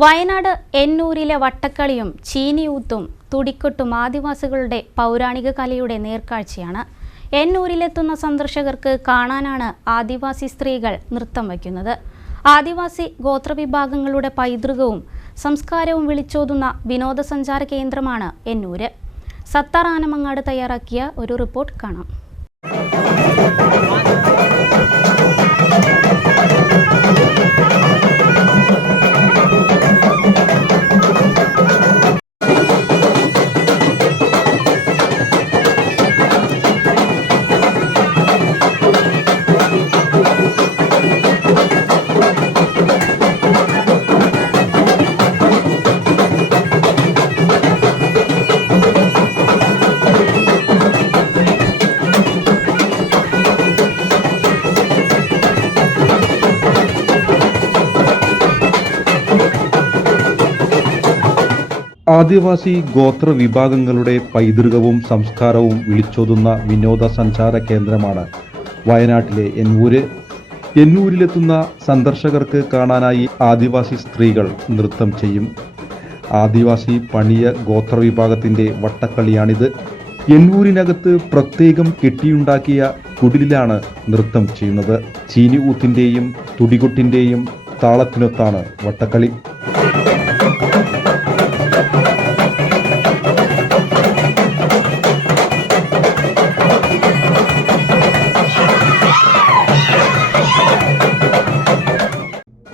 വയനാട് എന്നൂരിലെ വട്ടക്കളിയും ചീനിയൂത്തും തുടിക്കൊട്ടും ആദിവാസികളുടെ പൗരാണിക കലയുടെ നേർക്കാഴ്ചയാണ്. എന്നൂരിലെത്തുന്ന സന്ദർശകർക്ക് കാണാനാണ് ആദിവാസി സ്ത്രീകൾ നൃത്തം വയ്ക്കുന്നത്. ആദിവാസി ഗോത്രവിഭാഗങ്ങളുടെ പൈതൃകവും സംസ്കാരവും വിളിച്ചോതുന്ന വിനോദസഞ്ചാര കേന്ദ്രമാണ് എന്നൂര്. സത്താർ ആനമങ്ങാട് തയ്യാറാക്കിയ ഒരു റിപ്പോർട്ട് കാണാം. ആദിവാസി ഗോത്ര വിഭാഗങ്ങളുടെ പൈതൃകവും സംസ്കാരവും വിളിച്ചോതുന്ന വിനോദസഞ്ചാര കേന്ദ്രമാണ് വയനാട്ടിലെ എന്നൂര്. എന്നൂരിലെത്തുന്ന സന്ദർശകർക്ക് കാണാനായി ആദിവാസി സ്ത്രീകൾ നൃത്തം ചെയ്യും. ആദിവാസി പണിയ ഗോത്രവിഭാഗത്തിന്റെ വട്ടക്കളിയാണിത്. എന്നൂരിനകത്ത് പ്രത്യേകം കെട്ടിയുണ്ടാക്കിയ കുടിലിലാണ് നൃത്തം ചെയ്യുന്നത്. ചീനിയൂത്തിന്റെയും തുടികൊട്ടിന്റെയും താളത്തിനൊത്താണ് വട്ടക്കളി.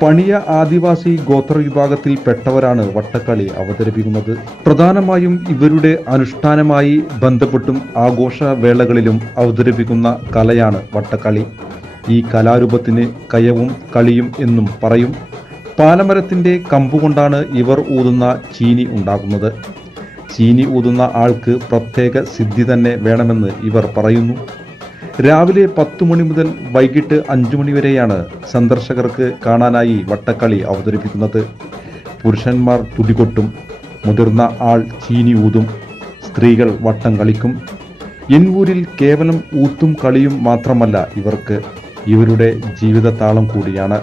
പണിയ ആദിവാസി ഗോത്രവിഭാഗത്തിൽപ്പെട്ടവരാണ് വട്ടക്കളി അവതരിപ്പിക്കുന്നത്. പ്രധാനമായും ഇവരുടെ അനുഷ്ഠാനമായി ബന്ധപ്പെട്ടും ആഘോഷവേളകളിലും അവതരിപ്പിക്കുന്ന കലയാണ് വട്ടക്കളി. ഈ കലാരൂപത്തിന് കയവും കളിയും എന്നും പറയും. പാലമരത്തിന്റെ കമ്പുകൊണ്ടാണ് ഇവർ ഊതുന്ന ചീനി ഉണ്ടാക്കുന്നത്. ചീനി ഊതുന്ന ആൾക്ക് പ്രത്യേക സിദ്ധി തന്നെ വേണമെന്ന് ഇവർ പറയുന്നു. രാവിലെ 10 മണി മുതൽ വൈകിട്ട് 5 മണി വരെയാണ് സന്ദർശകർക്ക് കാണാനായി വട്ടക്കളി അവതരിപ്പിക്കുന്നത്. പുരുഷന്മാർ തുടികൊട്ടും, മുതിർന്ന ആൾ ചീനി ഊതും, സ്ത്രീകൾ വട്ടം കളിക്കും. എന്നൂരിൽ കേവലം ഊത്തും കളിയും മാത്രമല്ല ഇവർക്ക്, ഇവരുടെ ജീവിതതാളം കൂടിയാണ്.